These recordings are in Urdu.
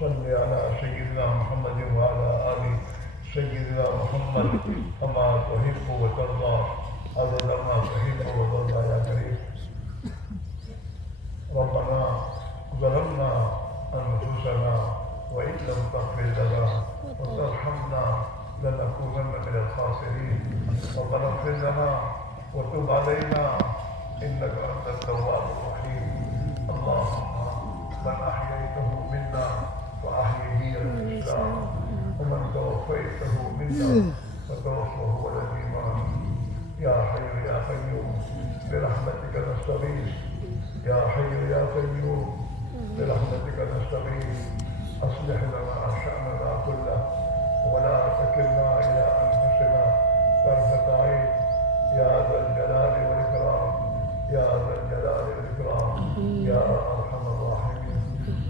صل على سيدنا محمد وعلى آل سيدنا محمد كما تحب وترضى عدد ما تحب وترضى يا كريم. ربنا ظلمنا أنفسنا وإن لم تغفر لنا وترحمنا لنكونن من الخاسرين. ربنا اغفر لنا وتب علينا إنك أنت التواب الرحيم. اللهم من أحييته منا فأحيه على الإسلام ومن توفيته منا فتوفه على الإيمان. يا حي يا قيوم برحمتك نستغيث. يا حي يا قيوم برحمتك نستغيث. أصلح لنا شأننا كله ولا تكلنا إلى أنفسنا طرفة عين يا ذا الجلال والإكرام. يا ذا الجلال والإكرام يا أرحم الراحمين.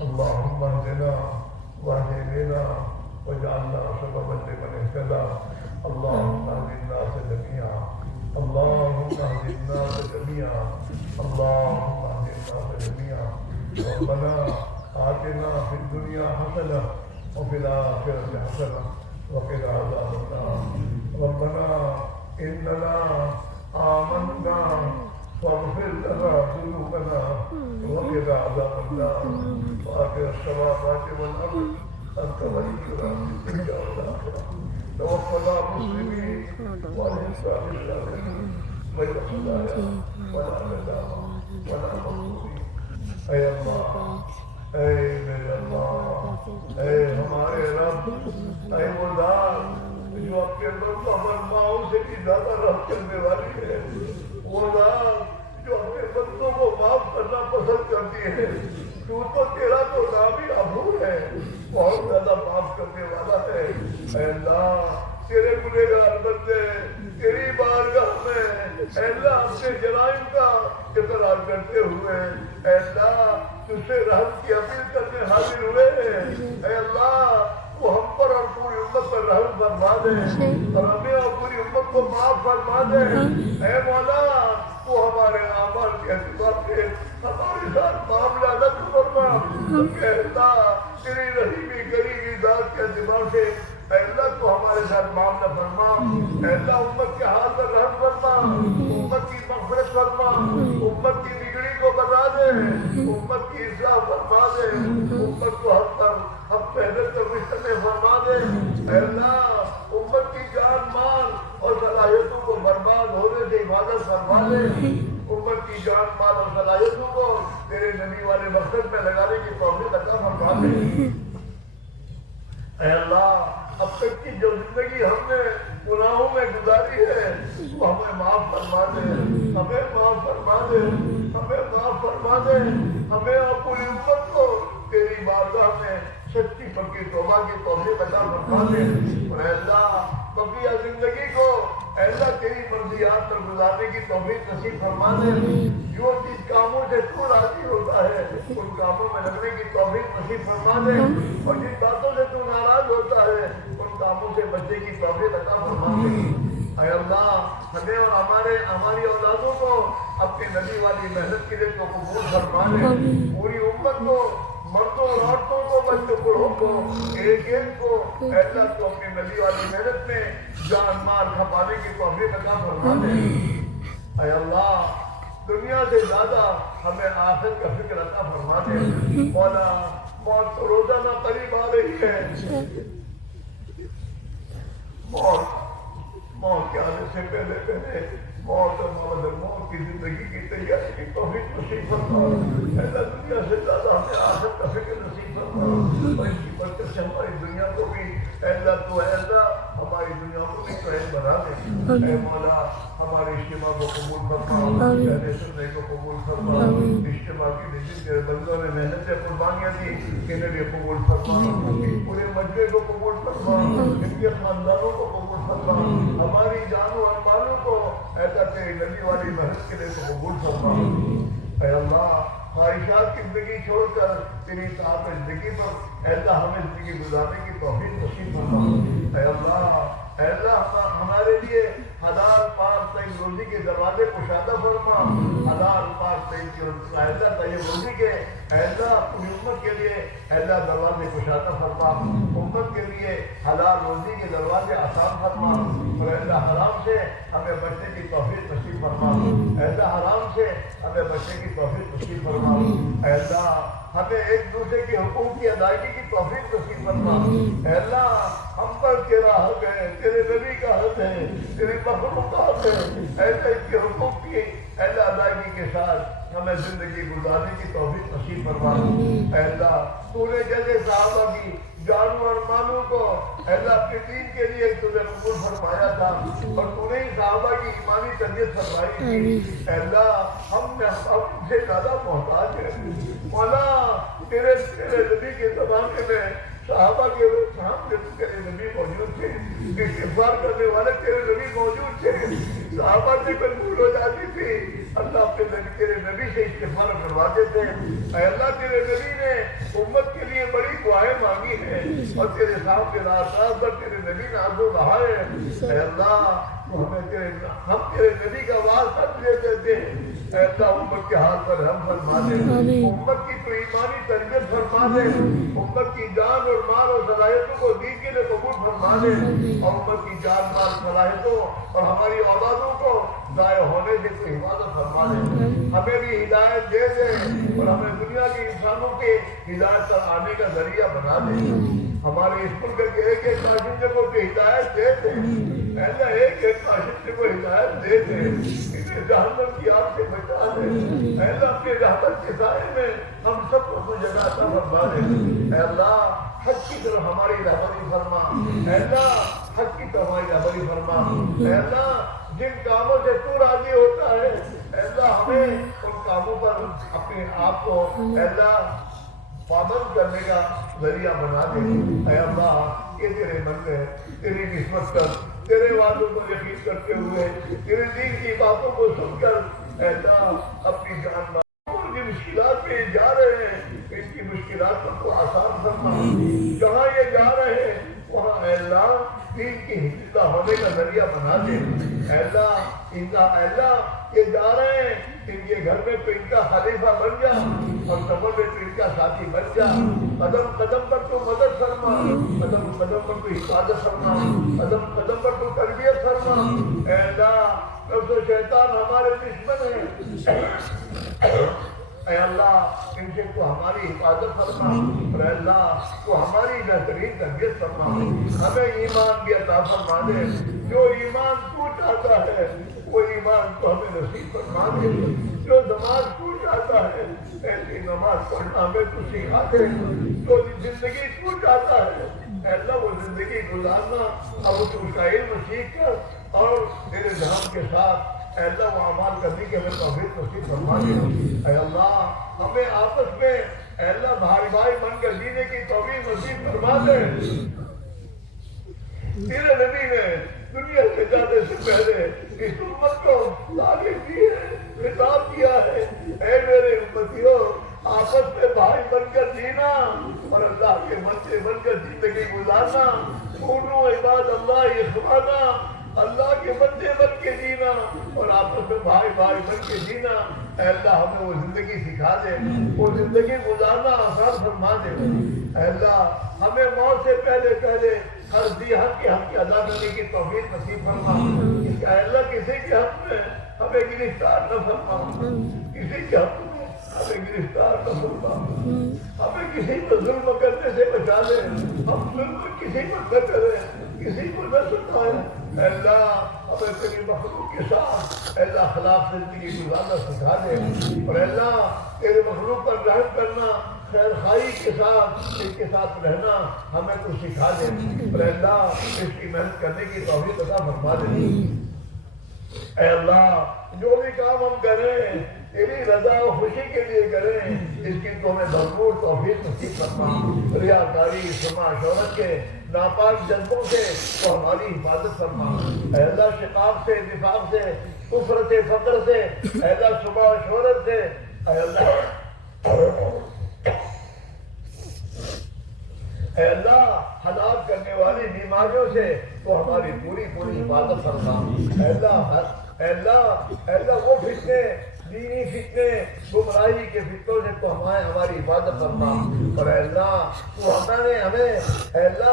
اللهم اهدنا واهد بنا واجعلنا سببا لمن اهتدى. اللهم اهد الناس جميعا. اللهم اهد الناس جميعا. اللهم اهد الناس جميعا. ربنا آتنا في الدنيا حسنة وفي الآخرة حسنة وقنا عذاب النار. ربنا إننا آمنا فاغفر لنا ذنوبنا وقنا عذاب النار. وآخر السماوات والأرض أنت ولينا في الدنيا والآخرة. توفنا مسلمين والحسنى بالصالحين غير خزايا ولا ندامة ولا مقصودين. اے اللہ، اے میرے اللہ، اے ہمارے رب، اے وہ ذات جو اپنے بندوں فرماؤں سے بھی زیادہ رحم کرنے والی ہے، وہ ذات جو اپنے بندوں کو معاف کرنا پسند کرتی ہے. تو تیرا تو نام ہی غفور ہے، بہت زیادہ معاف کرنے والا ہے. اے اللہ، تیرے گنہگار بندے تیری بارگاہ میں اے اللہ اپنے جرائم کا اقرار کرتے ہوئے اے اللہ تجھ سے رحم کی اپیل کرنے حاضر ہوئے. اے اللہ تو ہم پر اور پوری امت پر رحم فرما دے اور ہمیں اور پوری امت کو معاف فرما دے. اے مولا تو ہمارے اعمال کے اعتبار سے ہمارے ساتھ معاملہ نہ فرما. اے اللہ تیری رحیمی کریمی ذات کے اعتبار سے اے اللہ تو ہمارے ساتھ معاملہ فرما. اے اللہ امت کے حال پر رحم فرما. امت کی مغفرت فرما. امت کی بگڑی کو بتا دے. امت کی اصلاح فرما دے. امت کو حق پر حق محنت کر رشتے فرما دے. اے اللہ امت کی جان مال اور صلاحیتوں کو برباد ہونے سے حفاظت فرما دے. امت کی جان مال اور صلاحیتوں کو تیرے نبی والے مقصد میں لگانے کی توفیق عطا فرما دے. اے اللہ اب تک کی جو زندگی ہم نے گناہوں میں گزاری ہے وہ ہمیں معاف فرما دے. ہمیں معاف فرما دے. ہمیں معاف فرما دے. ہمیں اور پوری امت کو تیری بارگاہ میں سچی پکی توبہ کی توفیق عطا فرما دے. اور اے اللہ بقیہ زندگی کو اے اللہ تیری مرضیات پر گزارنے کی توفیق نصیب فرما دے. جو چیز کاموں سے تو راضی ہوتا ہے ان کاموں میں لگنے کی توفیق نصیب فرما دے. اور جن باتوں سے تو ناراض ہوتا ہے ان کاموں سے بچنے کی توفیق عطا فرما دے. اے اللہ ہمیں اور ہماری اولادوں کو اپنے نبی والی محنت کے لیے تو قبول فرما دے. پوری امت کو مردوں اور عورتوں کو بچوں بوڑھوں کو ایک کو اے اللہ تو اپنی نبی والی محنت میں جان مال کھپانے کی توفیق عطا فرما دے. اے اللہ دنیا سے زیادہ ہمیں آخرت کا فکر عطا فرما دے. مولا موت تو روزانہ قریب آ رہی ہے. موت کے آنے سے پہلے موت کی زندگی کی تیاری کی توفیق نصیب فرما. ایسا دنیا سے زیادہ ہمیں آخرت کا فکر نصیب فرما. اور اس کی برکت سے ہماری دنیا کو بھی ایسا تو ایسا ہماری دنیا کو بھی تو بنا دے. اے مولا ہمارے اجتماع کو قبول فرما. پہلے سننے کو قبول فرما. اجتماع کی جن کے بندوں نے محنتیں قربانیاں دی انہیں بھی قبول فرما. پورے مجمع کو قبول فرما. ان کے خاندانوں کو قبول فرما. ہماری جانوں اور مالوں کو ایسا تیری نبی والی محنت کے لیے تو قبول فرما. اے اللہ خواہشات کی زندگی چھوڑ کر تیری اطاعت زندگی پر ایسا ہمیں زندگی گزارنے کی توفیق نصیب فرما. اے اللہ ہمارے لیے حلال پاک طیب روزی کے دروازے کشادہ فرما، حلال پاک طیب روزی کے اللہ پوری امت کے لیے اللہ دروازے کشادہ فرما، امت کے لیے حلال روزی کے دروازے آسان فرما، اور اللہ حرام سے ہمیں بچنے کی توفیق نصیب فرما، اللہ حرام سے ہمیں بچنے کی توفیق نصیب فرما، اللہ ہمیں ایک دوسرے کے حقوق کی ادائیگی کی توفیق نصیب فرما، اللہ ہم پر تیرا حق ہے، تیرے نبی کا حق ہے، تیری مخلوق کا حق ہے، ایسے اس کے حقوق کی اللہ ادائیگی کے ساتھ ہمیں زندگی گزارنے کی توفیق نصیب فرما، اللہ تو نے جیسے صحابہ کی جانوں اور مالوں کو اللہ اپنے دین کے لیے تو نے قبول فرمایا تھا، اور تو نے ہی صحابہ کی ایمانی تربیت فرمائی تھی، اللہ ہم سے زیادہ محتاج ہیں مولا، تیرے نبی کے زمانے میں صحابہ کے سامنے تیرے نبی موجود تھے، استغفار کرنے والے تیرے نبی موجود تھے، صحابہ سے قبول ہو جاتی تھی، اللہ اپنے نبی تیرے نبی سے استغفار کرواتے تھے، اے اللہ تیرے نبی نے امت کے لیے بڑی دعائیں مانگی ہیں، اور تیرے سامنے راست پر تیرے نبی نے آنسو بہائے، اے اللہ ہم تیرے نبی کا واسطہ تجھے دیتے ہیں، اے اللہ امت کے حال پر رحم فرما دے، امت کی تو ایمانی تربیت فرما دے، امت کی جان اور مال اور صلاحیتوں کو دین کے لیے قبول فرما دے، اور امت کی جان مال صلاحیتوں اور ہماری اولادوں کو ضائع ہونے سے کوئی حفاظت فرما دے، ہمیں بھی ہدایت دے دے، اور ہمیں دنیا کے انسانوں کے ہدایت پر آنے کا ذریعہ بنا دے، ہمارے اسکول کے ایک ایک کاشندے کو ہدایت دے دے، اللہ ایک ایک کاشندے کو ہدایت دے دے، انہیں جہنم کی آگ سے بچا دے، اللہ اپنے رحمت کے سائے میں ہم سب کو جگہ عطا فرما دے، اے اللہ حق کی طرف ہماری رہبری فرما، اے اللہ حق کی طرف ہماری رہبری فرما، اے اللہ جن کاموں سے تو راضی ہوتا ہے اے اللہ ہمیں ان کاموں پر اپنے آپ کو اے اللہ پابند کرنے کا ذریعہ بنا دے، اے اللہ یہ تیرے بندے ہیں، تیری نسبت کر، تیرے وعدوں کو یقین کرتے ہوئے تیرے دین کی باتوں کو سن کر اے اللہ اپنی جان ان کی مشکلات پہ جا رہے ہیں، ان کی مشکلات کو آسان فرما، جہاں یہ جا رہے ہیں وہاں اے اللہ دین کی حفظہ ہونے کا ذریعہ بنا دے، اے اللہ ان کا اے اللہ یہ جا رہے ہیں ان کے گھر میں تو ان کا خلیفہ بن جا، اور سفر میں تو ان کا ساتھی بن جا، قدم قدم پر تو مدد فرما، قدم قدم پر تو حفاظت فرما، قدم قدم پر تو تربیت فرما، اے اللہ نفس و شیطان ہمارے دشمن ہیں، اے اللہ ان سے تو ہماری حفاظت فرما، اور اے اللہ تو ہماری بہترین تربیت فرما، ہمیں ایمان بھی عطا فرما دے، جو ایمان تو چاہتا ہے وہ ایمان کو ہمیں نصیب فرما دے، جو نماز تو چاہتا ہے ایسی نماز پڑھنا ہمیں تو سکھا دے، جو زندگی تو چاہتا ہے اے اللہ وہ زندگی گزارنا اب اس کا علم سیکھ کر اور تیرے دھام کے ساتھ اے اللہ وہ اعمال کرنے کے ہمیں توفیق نصیب فرما دے، اے اللہ ہمیں آپس میں اے اللہ بھائی بھائی بن کر جینے کی توفیق نصیب فرما دے، تیرے نبی نے دنیا سے جانے سے پہلے اس امت کو تعلیم دی ہے، خطاب کیا ہے، اے میرے امتیوں آپس میں بھائی بن کر جینا اور اللہ کے بندے بن کر زندگی گزارنا، کونوا عباد اللہ اخوانا، اللہ کے بندے بن کے جینا اور آپس میں بھائی بھائی بن کے جینا، اے اللہ ہمیں وہ زندگی سکھا دے، وہ زندگی گزارنا آسان فرما دے، اے اللہ ہمیں موت سے پہلے ہر ذی حق کے حق ادا کرنے کی توفیق نصیب فرما، اے اللہ کسی کے حق میں ہمیں گرفتار نہ فرما، کسی کے حق میں ہمیں گرفتار نہ فرما، ہمیں کسی پر ظلم کرنے سے بچا لے، ہم ظلم کسی پر نہ کریں، کسی کو نہ ستائیں، اے اللہ ہمیں تیری مخلوق کے ساتھ اے اللہ اخلاق زندگی گزارنا سکھا دے، اور اے اللہ تیرے مخلوق پر رحم کرنا، خیر خواہی کے ساتھ اس کے ساتھ رہنا ہمیں تو سکھا دے، اور اے اللہ اس کی محنت کرنے کی توفیق عطا فرما دے، اے اللہ جو بھی کام ہم کریں تیری رضا و خوشی کے لیے کریں، اس کی تو ہمیں بھرپور توفیق نصیب فرما، ریاکاری سما شہرت کے ناپاک جذبوں سے تو ہماری حفاظت فرما، اے اللہ شقاق سے نفاق سے کفر سے فقر سے اے اللہ سما شہرت سے اے اللہ اے اللہ ہلاک کرنے والی بیماریوں سے تو ہماری پوری حفاظت فرما۔ اے اللہ وہ فتنے، دینی فتنے، گمراہی کے فتنوں سے تو ہماری حفاظت فرما۔ اور اے اللہ تو ہمیں اے اللہ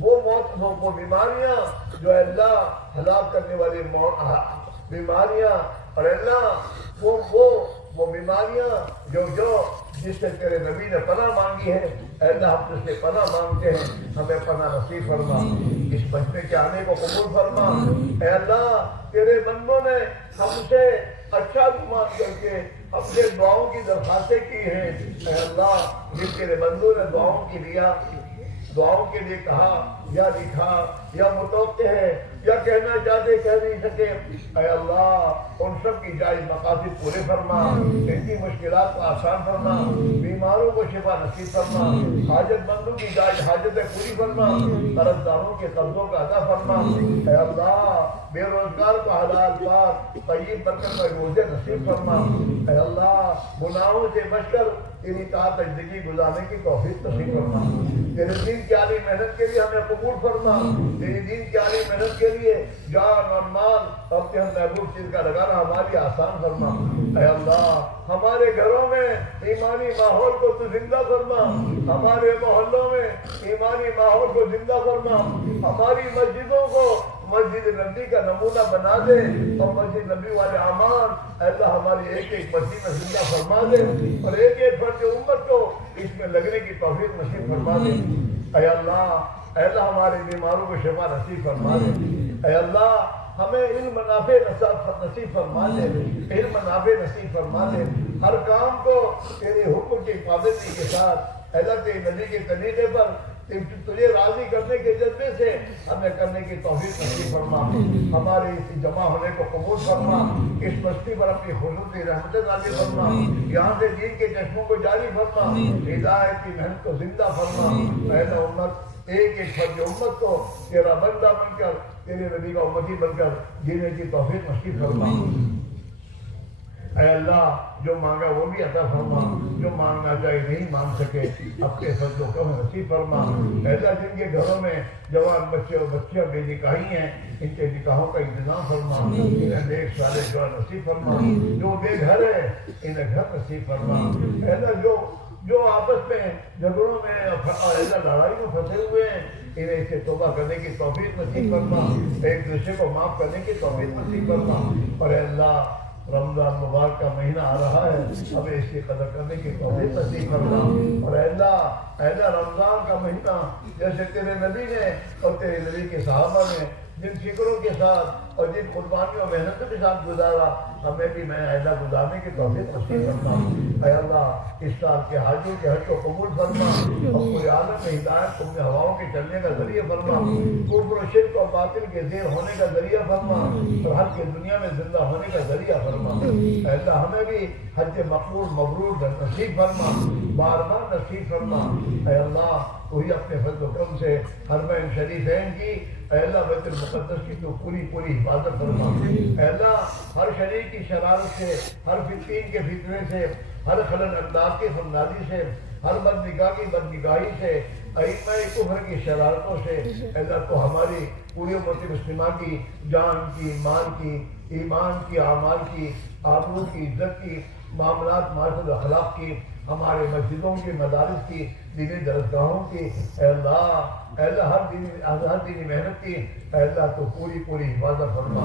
وہ بیماریاں جو اے اللہ ہلاک کرنے والی بیماریاں، اور اے اللہ وہ بیماریاں جو جس سے تیرے نبی نے پناہ مانگی ہے، اے اللہ ہم تجھ سے پناہ مانگتے ہیں، ہمیں پناہ نصیب فرما۔ اس مجمع کے آنے کو قبول فرما۔ اے اللہ تیرے بندوں نے ہم سے اچھا گمان کر کے اپنے دعاؤں کی درخواستیں کی ہیں۔ اے اللہ جن تیرے بندوں نے دعاؤں کے لیے کہا یا لکھا یا متوقع ہے یا کہنا چاہتے کہہ نہیں سکے، اے اللہ ان سب کی جائز مقاصد پورے فرما، ان کی مشکلات کو آسان فرما، بیماروں کو شفا نصیب فرما، حاجت مندوں کی جائز حاجتیں پوری فرما، قرض داروں کے قرضوں کا ادا فرما۔ اے اللہ بے روزگار کو حلال پاک طیب برکت میں روزے نصیب فرما۔ اے اللہ گناہوں سے بچ کر تیری اطاعت زندگی گزارنے کی توفیق نصیب فرما۔ تیرے دین کی عالی محنت کے لیے ہمیں قبول فرما۔ تیری دین کی عالی محنت کے لیے جان اور مال اپنے ہم محبوب چیز کا لگانا ہماری آسان فرما۔ اے اللہ ہمارے گھروں میں ایمانی ماحول کو تو زندہ فرما، ہمارے محلوں میں ایمانی ماحول کو زندہ فرما، ہماری مسجدوں کو مسجد نبی کا نمونہ بنا دے، اور مسجد نبی والے اعمال اے اللہ ہماری ایک مسجد میں زندہ فرما دے، اور ایک فرد امت کو اس میں لگنے کی توفیق نصیب فرما دے۔ اے اللہ ہمارے بیماروں کو شفا نصیب فرما دے۔ اے اللہ ہمیں علم نافع نصیب فرما دے، علم نافع نصیب فرما دے، ہر کام کو تیرے حکم کی پابندی کے ساتھ اے اللہ تیرے نبی کے طریقے پر تجھے راضی کرنے کے جذبے سے ہمیں کرنے کی توفیق نصیب فرما۔ ہمارے اس جمع ہونے کو قبول فرما، اس بستی پر اپنی خصوصی رحمتیں نازل فرما، یہاں سے دین کے چشموں کو جاری فرما، ہدایت کی محنت کو زندہ فرما۔ اے امت ایک فرد امت کو تیرا بندہ بن کر تیرے نبی کا امتی بن کر جینے کی توفیق نصیب فرما۔ اے اللہ جو مانگا وہ بھی عطا فرما، جو مانگنا چاہیے نہیں مانگ سکے اپنے فضل و کرم نصیب فرما۔ اے اللہ جن کے گھروں میں جوان بچے اور بچیاں بے نکاحی ہیں، ان کے نکاحوں کا انتظام فرما، انہیں نیک صالح جوان نصیب فرما، جو بے گھر ہے انہیں گھر نصیب فرما۔ اے اللہ جو آپس میں جھگڑوں میں لڑائی میں پھنسے ہوئے ہیں، انہیں اسے توبہ کرنے کی توفیق نصیب فرما، ایک دوسرے کو معاف کرنے کی توفیق نصیب فرما۔ اور اے اللہ رمضان مبارک کا مہینہ آ رہا ہے، ہمیں اس کی قدر کرنے کی توفیق نصیب کرنا۔ اور اے اللہ رمضان کا مہینہ جیسے تیرے نبی نے اور تیرے نبی کے صحابہ نے جن فکروں کے ساتھ اور جن قربانیوں محنتوں کے ساتھ گزارا، ہمیں بھی میں اے اللہ گزارنے کی توفیق نصیب کرنا۔ اے اللہ اس سال کے حاجیوں کے حج کو قبول فرما، اور پورے عالم میں ہدایت کو اپنے ہواؤں کے چلنے کا ذریعہ فرما، کفر و شرک اور باطل کے زیر ہونے کا ذریعہ فرما، اور حج کی دنیا میں زندہ ہونے کا ذریعہ فرما۔ اے اللہ ہمیں بھی حج مقبول مبرور نصیب فرما، بار بار نصیب فرما۔ اے اللہ وہی اپنے فضل و کرم سے حرمین شریفین کی اے اللہ بیت المقدس کی تو پوری حفاظت فرما۔ اے اللہ ہر شریر کی شرارت سے، ہر فتین کے فتنے سے، ہر خلل انداز کی خنازی سے، ہر بدنگاہ کی بدنگاہی سے، ائمہ کفر کی شرارتوں سے اے اللہ تو ہماری پوری امت مسلمہ کی جان کی، مال کی، ایمان کی، اعمال کی، آبرو کی، عزت کی، معاملات معاشرت اخلاق کی، ہمارے مسجدوں کی، مدارس کی، دینی درسگاہوں کی اے اللہ ہر دینی محنت کی اے اللہ تو پوری حفاظت فرما۔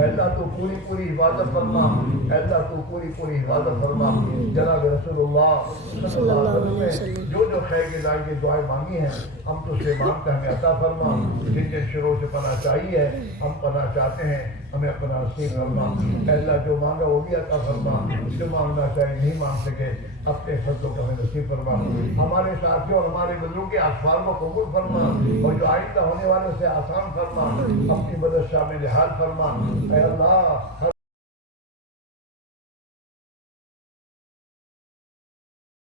اے اللہ تو پوری حفاظت فرما۔ اے اللہ تو پوری حفاظت فرما۔ جناب رسول اللہ صلی اللہ علیہ وسلم نے جو خیر کی دعائیں کی دعائیں مانگی ہیں، ہم تو سے مانگتے ہمیں عطا فرما۔ جن شروع سے پناہ چاہیے ہم پناہ چاہتے ہیں، ہمیں اپنا نصیب فرما۔ اے اللہ جو مانگا وہ بھی عطا فرما، جو مانگنا چاہیے نہیں مانگ سکے اپنے فضلوں کا ہمیں نصیب فرما۔ ہمارے ساتھیوں اور ہمارے بزرگوں کے اطفال کو قبول فرما، اور جو آئندہ ہونے والوں سے آسان فرما، اپنی مدد شامل حال فرما۔ اے اللہ